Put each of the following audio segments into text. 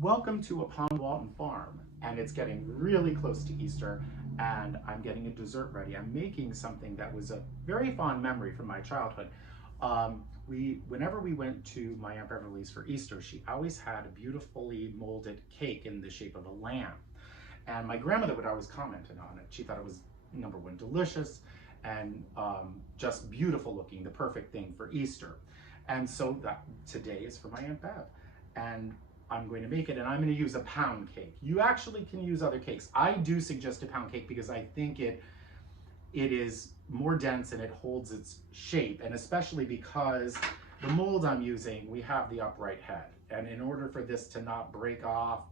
Welcome to Upon Walton Farm, and it's getting really close to Easter, and I'm getting a dessert ready. I'm making something that was a very fond memory from my childhood. Whenever we went to my Aunt Beverly's for Easter, she always had a beautifully molded cake in the shape of a lamb, and my grandmother would always comment on it. She thought it was, number one, delicious, and just beautiful looking, the perfect thing for Easter. And so that today is for my Aunt Bev, and I'm going to make it, and I'm going to use a pound cake. You actually can use other cakes. I do suggest a pound cake because I think it is more dense and it holds its shape, and especially because the mold I'm using, we have the upright head, and in order for this to not break off,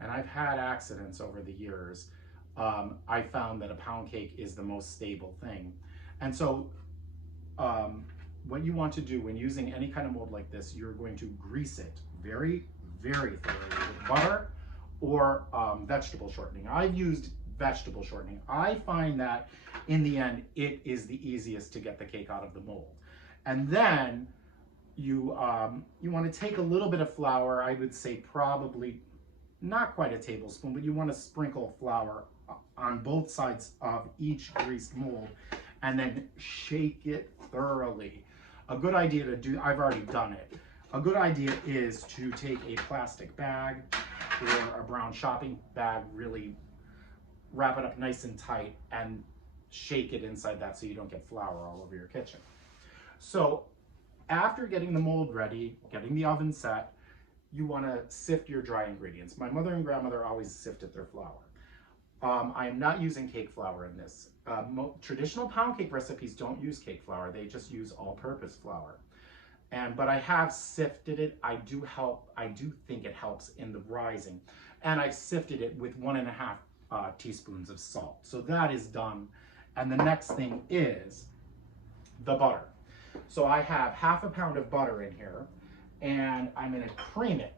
and I've had accidents over the years, I found that a pound cake is the most stable thing. And so what you want to do when using any kind of mold like this, you're going to grease it very, very thoroughly with butter or vegetable shortening. I've used vegetable shortening. I find that in the end, it is the easiest to get the cake out of the mold. And then you want to take a little bit of flour. I would say probably not quite a tablespoon, but you want to sprinkle flour on both sides of each greased mold and then shake it thoroughly. A good idea to do, I've already done it. A good idea is to take a plastic bag or a brown shopping bag, really wrap it up nice and tight and shake it inside that so you don't get flour all over your kitchen. So after getting the mold ready, getting the oven set, you want to sift your dry ingredients. My mother and grandmother always sifted their flour. I am not using cake flour in this. Traditional pound cake recipes don't use cake flour. They just use all-purpose flour. But I have sifted it. I do think it helps in the rising. And I sifted it with 1.5 teaspoons of salt. So that is done. And the next thing is the butter. So I have 1/2 pound of butter in here, and I'm gonna cream it.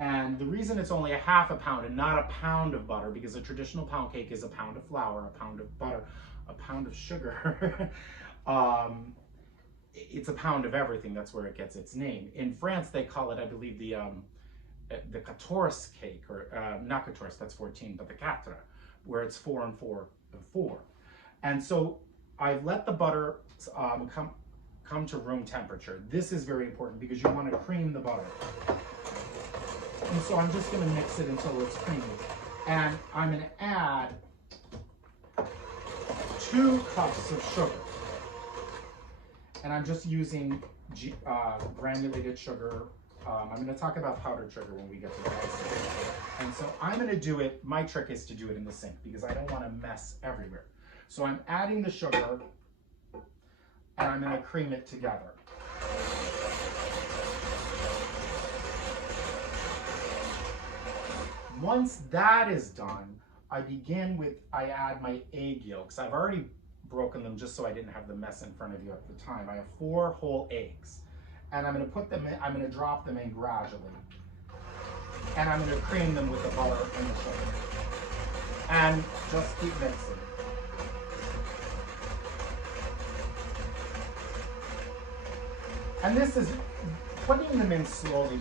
And the reason it's only 1/2 pound and not a pound of butter, because a traditional pound cake is a pound of flour, a pound of butter, a pound of sugar. It's a pound of everything. That's where it gets its name. In France, they call it, I believe, the 14 cake, or not 14, that's 14, but the 4, where it's 4 and 4 and 4. And so I've let the butter come to room temperature. This is very important because you want to cream the butter. And so I'm just going to mix it until it's creamy. And I'm going to add 2 cups of sugar. And I'm just using granulated sugar. I'm going to talk about powdered sugar when we get to the icing. And so I'm going to do it, my trick is to do it in the sink because I don't want to mess everywhere. So I'm adding the sugar and I'm going to cream it together. Once that is done, I add my egg yolks. I've already broken them just so I didn't have the mess in front of you at the time. I have 4 whole eggs. And I'm going to put them in, I'm going to drop them in gradually. And I'm going to cream them with the butter and the sugar. And just keep mixing. And this is, putting them in slowly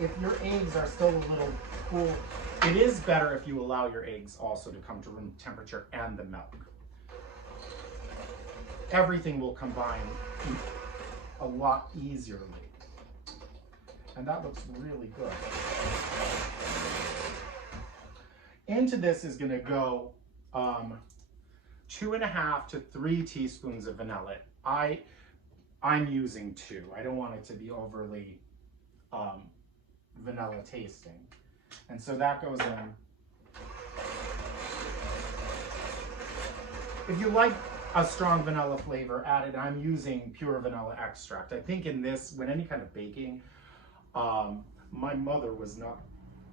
if your eggs are still a little cool, it is better if you allow your eggs also to come to room temperature and the milk. Everything will combine a lot easierly. And that looks really good. Into this is going to go 2.5 to 3 teaspoons of vanilla. I'm using 2. I don't want it to be overly vanilla tasting. And so that goes in. If you like a strong vanilla flavor added, I'm using pure vanilla extract. I think in this, when any kind of baking, my mother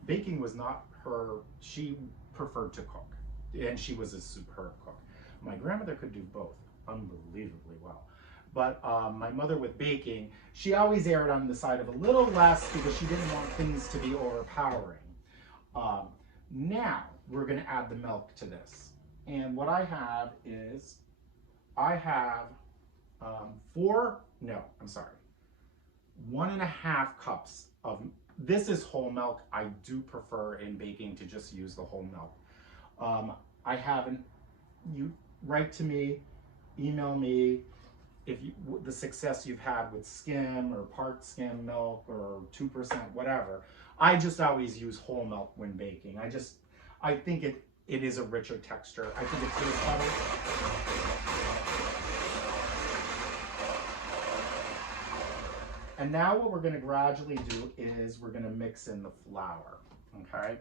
baking was not her, she preferred to cook, and she was a superb cook. My grandmother could do both unbelievably well. But my mother with baking, she always erred on the side of a little less because she didn't want things to be overpowering. Now we're going to add the milk to this. And what I have is, I have 1.5 cups of This is whole milk. I do prefer in baking to just use the whole milk. I haven't, you write to me, email me, if you, the success you've had with skim or part skim milk or 2%, whatever. I just always use whole milk when baking. I think it is a richer texture. I think it tastes better. And now what we're gonna gradually do is we're gonna mix in the flour, okay?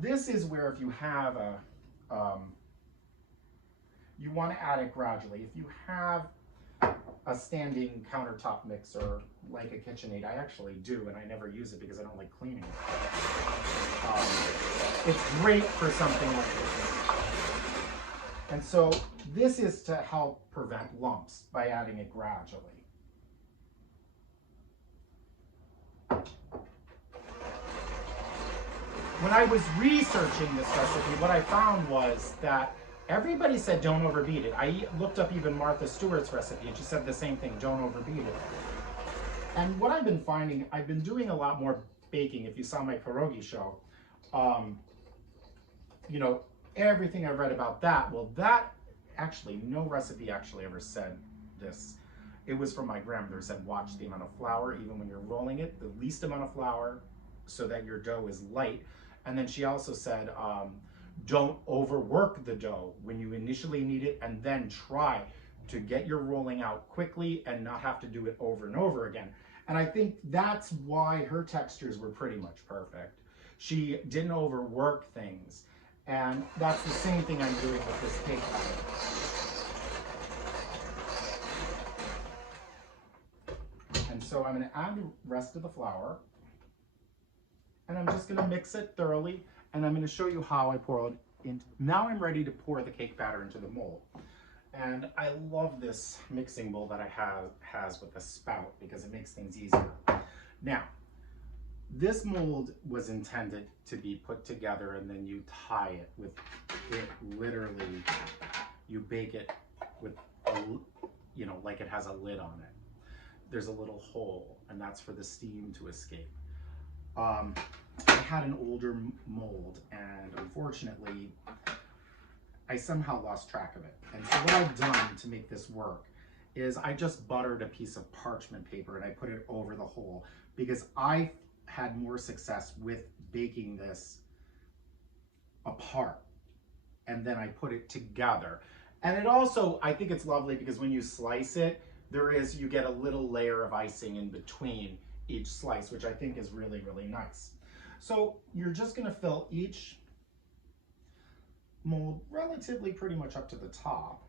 This is where if you have you wanna add it gradually. If you have a standing countertop mixer like a KitchenAid, I actually do, and I never use it because I don't like cleaning it. It's great for something like this. And so this is to help prevent lumps by adding it gradually. When I was researching this recipe, what I found was that everybody said don't overbeat it. I looked up even Martha Stewart's recipe and she said the same thing, don't overbeat it. And what I've been finding, I've been doing a lot more baking. If you saw my pierogi show, you know, everything I've read about that, well, that actually, no recipe actually ever said this. It was from my grandmother. It said, watch the amount of flour, even when you're rolling it, the least amount of flour so that your dough is light. And then she also said, don't overwork the dough when you initially knead it, and then try to get your rolling out quickly and not have to do it over and over again. And I think that's why her textures were pretty much perfect. She didn't overwork things. And that's the same thing I'm doing with this cake batter. And so I'm going to add the rest of the flour. And I'm just going to mix it thoroughly. And I'm going to show you how I pour it in. Now I'm ready to pour the cake batter into the mold. And I love this mixing bowl that I has with a spout because it makes things easier. Now, this mold was intended to be put together and then you tie it with it literally, you bake it with, you know, like it has a lid on it. There's a little hole and that's for the steam to escape. I had an older mold and unfortunately I somehow lost track of it. And so what I've done to make this work is I just buttered a piece of parchment paper and I put it over the hole because I had more success with baking this apart and then I put it together. And it also, I think it's lovely because when you slice it, you get a little layer of icing in between each slice, which I think is really, really nice. So you're just gonna fill each mold relatively pretty much up to the top.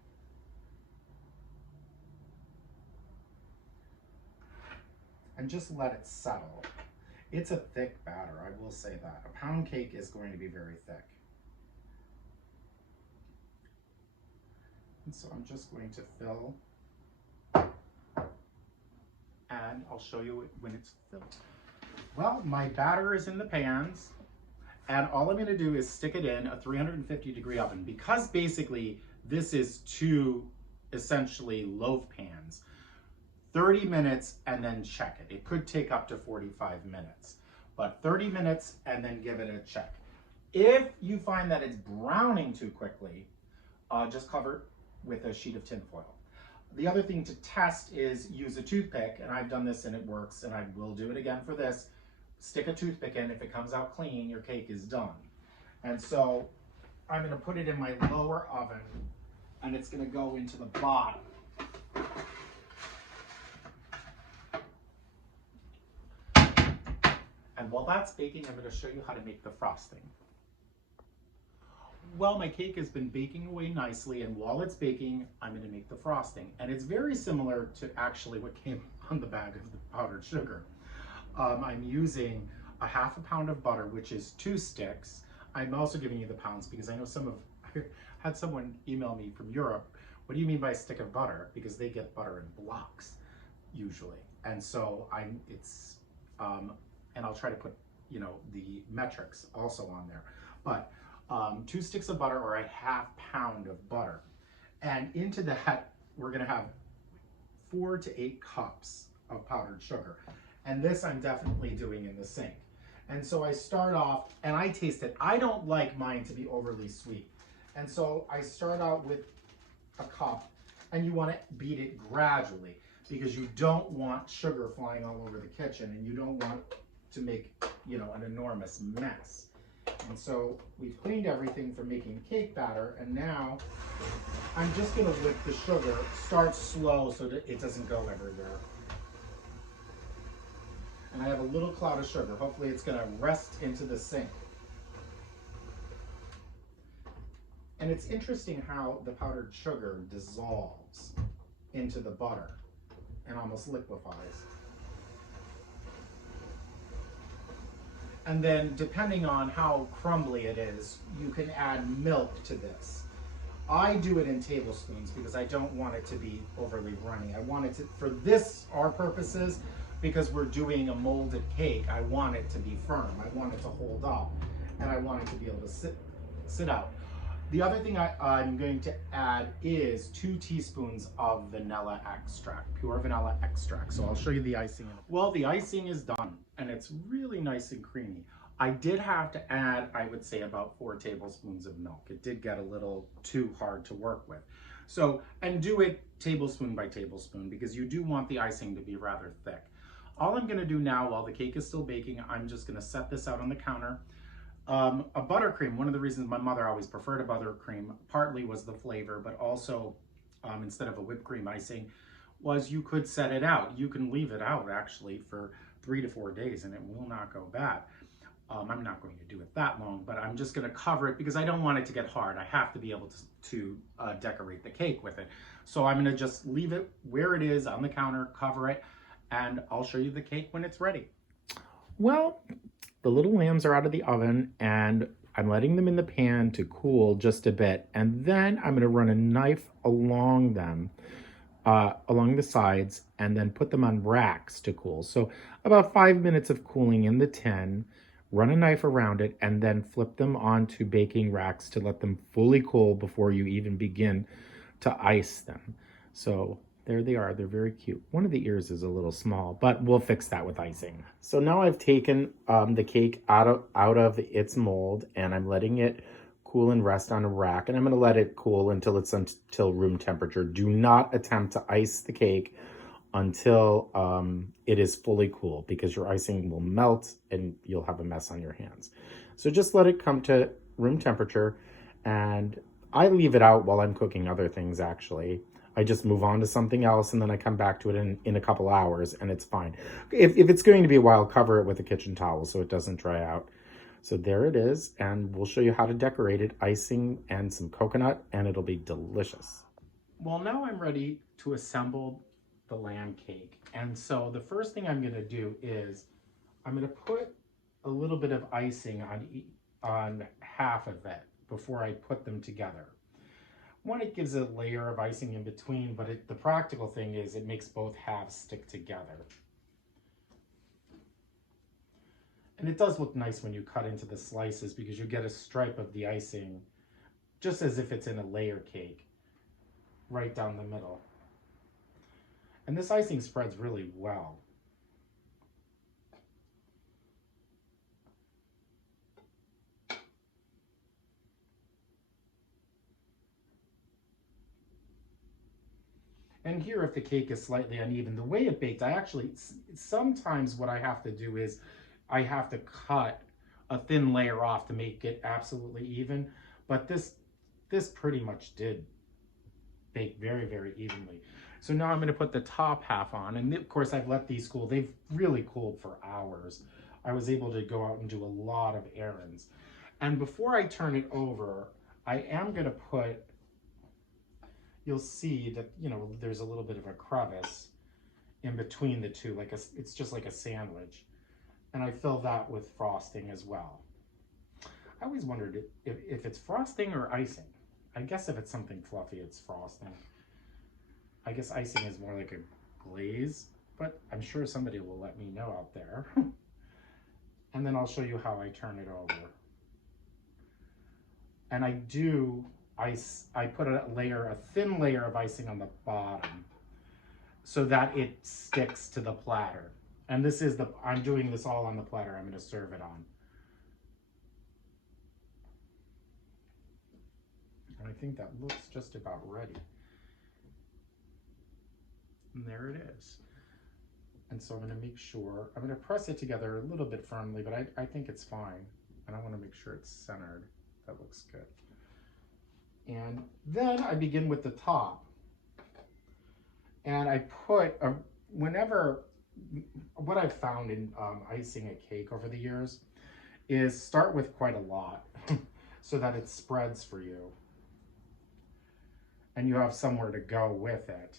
And just let it settle. It's a thick batter, I will say that. A pound cake is going to be very thick. And so I'm just going to fill, and I'll show you when it's filled. Well, my batter is in the pans, and all I'm gonna do is stick it in a 350-degree oven because basically this is two essentially loaf pans. 30 minutes and then check it. It could take up to 45 minutes, but 30 minutes and then give it a check. If you find that it's browning too quickly, just cover it with a sheet of tin foil. The other thing to test is use a toothpick, and I've done this and it works, and I will do it again for this. Stick a toothpick in. If it comes out clean, your cake is done. And so I'm gonna put it in my lower oven, and it's gonna go into the bottom. And while that's baking, I'm going to show you how to make the frosting. Well, my cake has been baking away nicely, and while it's baking, I'm going to make the frosting. And it's very similar to actually what came on the bag of the powdered sugar. I'm using a half a pound of butter, which is 2 sticks. I'm also giving you the pounds because I know I had someone email me from Europe, what do you mean by a stick of butter? Because they get butter in blocks, usually. And so and I'll try to put, you know, the metrics also on there. But 2 sticks of butter or a half pound of butter. And into that, we're gonna have 4 to 8 cups of powdered sugar. And this I'm definitely doing in the sink. And so I start off and I taste it. I don't like mine to be overly sweet. And so I start out with a cup, and you want to beat it gradually because you don't want sugar flying all over the kitchen, and you don't want to make, you know, an enormous mess. And so we've cleaned everything for making cake batter, and now I'm just going to whip the sugar. Start slow so that it doesn't go everywhere. And I have a little cloud of sugar. Hopefully it's going to rest into the sink. And it's interesting how the powdered sugar dissolves into the butter and almost liquefies. And then depending on how crumbly it is, you can add milk to this. I do it in tablespoons because I don't want it to be overly runny. I want it to, for this, our purposes, because we're doing a molded cake, I want it to be firm. I want it to hold up, and I want it to be able to sit out. The other thing I'm going to add is 2 teaspoons of vanilla extract, pure vanilla extract. So I'll show you the icing. Well, the icing is done, and it's really nice and creamy. I did have to add, I would say, about 4 tablespoons of milk. It did get a little too hard to work with. So, and do it tablespoon by tablespoon because you do want the icing to be rather thick. All I'm gonna do now while the cake is still baking, I'm just gonna set this out on the counter. A buttercream, one of the reasons my mother always preferred a buttercream, partly was the flavor, but also instead of a whipped cream icing, was you could set it out. You can leave it out actually for 3 to 4 days and it will not go bad. I'm not going to do it that long, but I'm just going to cover it because I don't want it to get hard. I have to be able to decorate the cake with it. So I'm going to just leave it where it is on the counter, cover it, and I'll show you the cake when it's ready. Well, the little lambs are out of the oven and I'm letting them in the pan to cool just a bit. And then I'm gonna run a knife along them, along the sides, and then put them on racks to cool. So about 5 minutes of cooling in the tin, run a knife around it, and then flip them onto baking racks to let them fully cool before you even begin to ice them. So there they are. They're very cute. One of the ears is a little small, but we'll fix that with icing. So now I've taken the cake out of its mold, and I'm letting it cool and rest on a rack. And I'm going to let it cool until it's until room temperature. Do not attempt to ice the cake until it is fully cool, because your icing will melt and you'll have a mess on your hands. So just let it come to room temperature, and I leave it out while I'm cooking other things actually. I just move on to something else, and then I come back to it in a couple hours, and it's fine. If it's going to be a while, cover it with a kitchen towel so it doesn't dry out. So there it is, and we'll show you how to decorate it, icing and some coconut, and it'll be delicious. Well, now I'm ready to assemble the lamb cake. And so the first thing I'm going to do is I'm going to put a little bit of icing on half of it before I put them together. One, it gives a layer of icing in between, but the practical thing is it makes both halves stick together. And it does look nice when you cut into the slices because you get a stripe of the icing, just as if it's in a layer cake, right down the middle. And this icing spreads really well. And here, if the cake is slightly uneven, the way it baked, sometimes what I have to do is I have to cut a thin layer off to make it absolutely even. But this pretty much did bake very, very evenly. So now I'm going to put the top half on. And of course, I've let these cool. They've really cooled for hours. I was able to go out and do a lot of errands. And before I turn it over, I am going to put, you'll see that, you know, there's a little bit of a crevice in between the two, it's just like a sandwich. And I fill that with frosting as well. I always wondered if it's frosting or icing. I guess if it's something fluffy, it's frosting. I guess icing is more like a glaze, but I'm sure somebody will let me know out there. And then I'll show you how I turn it over. And I put a thin layer of icing on the bottom so that it sticks to the platter. And this is I'm doing this all on the platter I'm going to serve it on. And I think that looks just about ready. And there it is. And so I'm going to make sure, I'm going to press it together a little bit firmly, but I think it's fine. And I want to make sure it's centered. That looks good. And then I begin with the top. And I put, what I've found in icing a cake over the years is start with quite a lot so that it spreads for you. And you have somewhere to go with it.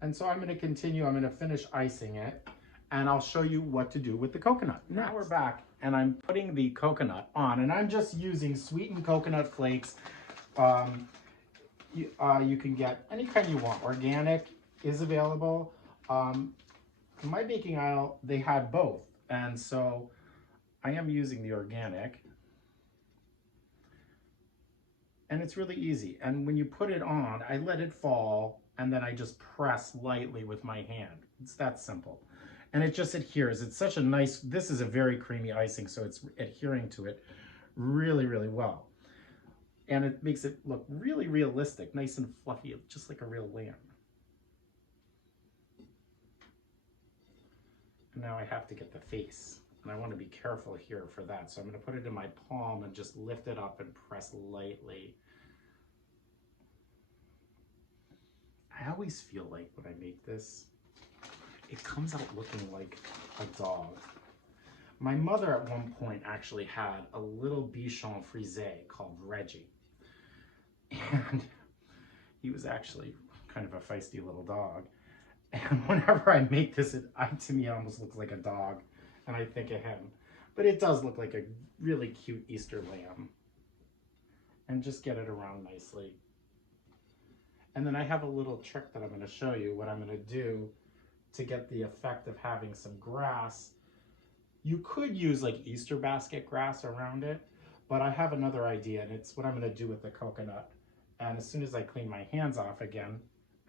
And so I'm going to continue, I'm going to finish icing it, and I'll show you what to do with the coconut. Now we're back, and I'm putting the coconut on, and I'm just using sweetened coconut flakes. You can get any kind you want. Organic is available. In my baking aisle, they had both, and so I am using the organic. And it's really easy. And when you put it on, I let it fall, and then I just press lightly with my hand. It's that simple. And it just adheres. It's such a nice, this is a very creamy icing, so it's adhering to it really, really well. And it makes it look really realistic, nice and fluffy, just like a real lamb. And now I have to get the face. And I want to be careful here for that. So I'm going to put it in my palm and just lift it up and press lightly. I always feel like when I make this, it comes out looking like a dog. My mother at one point actually had a little Bichon Frise called Reggie. And he was actually kind of a feisty little dog. And whenever I make this, to me it almost looks like a dog. And I think of him. But it does look like a really cute Easter lamb. And just get it around nicely. And then I have a little trick that I'm going to show you what I'm going to do to get the effect of having some grass. You could use like Easter basket grass around it, but I have another idea, and it's what I'm going to do with the coconut. And as soon as I clean my hands off again,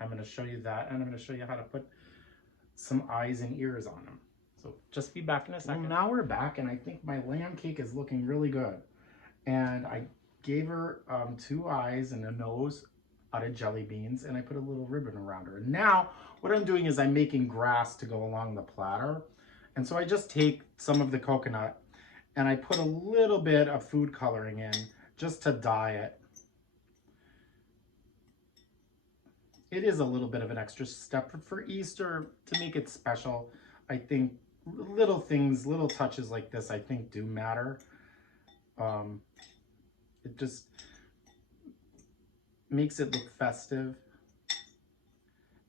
I'm going to show you that, and I'm going to show you how to put some eyes and ears on them. So just be back in a second. Well, now we're back, and I think my lamb cake is looking really good. And I gave her 2 eyes and a nose out of jelly beans, and I put a little ribbon around her. And now what I'm doing is I'm making grass to go along the platter. And so I just take some of the coconut and I put a little bit of food coloring in just to dye it. It is a little bit of an extra step for Easter to make it special. I think little things, little touches like this, I think do matter. It just makes it look festive.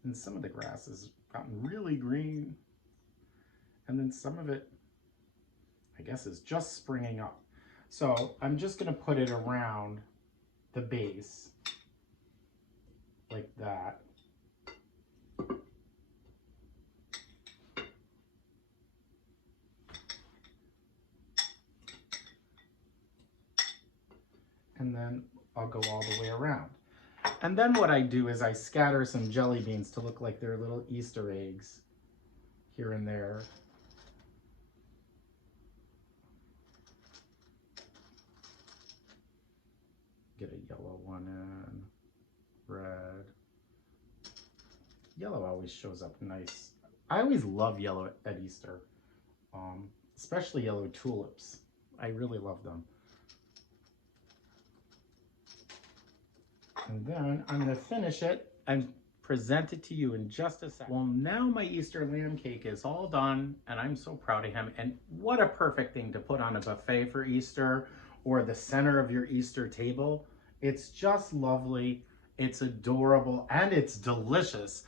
And some of the grass has gotten really green. And then some of it, I guess, is just springing up. So I'm just going to put it around the base like that. And then I'll go all the way around. And then what I do is I scatter some jelly beans to look like they're little Easter eggs here and there. Get a yellow one in, red. Yellow always shows up nice. I always love yellow at Easter, especially yellow tulips. I really love them. And then I'm going to finish it and present it to you in just a second. Well, now my Easter lamb cake is all done, and I'm so proud of him. And what a perfect thing to put on a buffet for Easter or the center of your Easter table. It's just lovely, it's adorable, and it's delicious.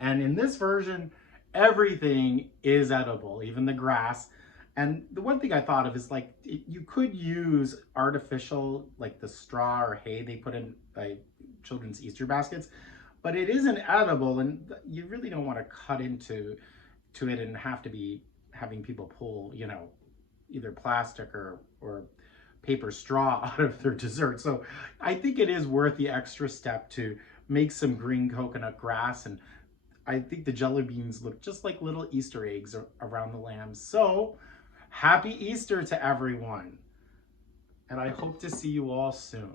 And in this version, everything is edible, even the grass. And the one thing I thought of is, like, you could use artificial, like the straw or hay they put in children's Easter baskets, but it isn't edible, and you really don't want to cut into it and have to be having people pull, you know, either plastic or paper straw out of their dessert. So I think it is worth the extra step to make some green coconut grass. And I think the jelly beans look just like little Easter eggs around the lambs. So happy Easter to everyone. And I hope to see you all soon.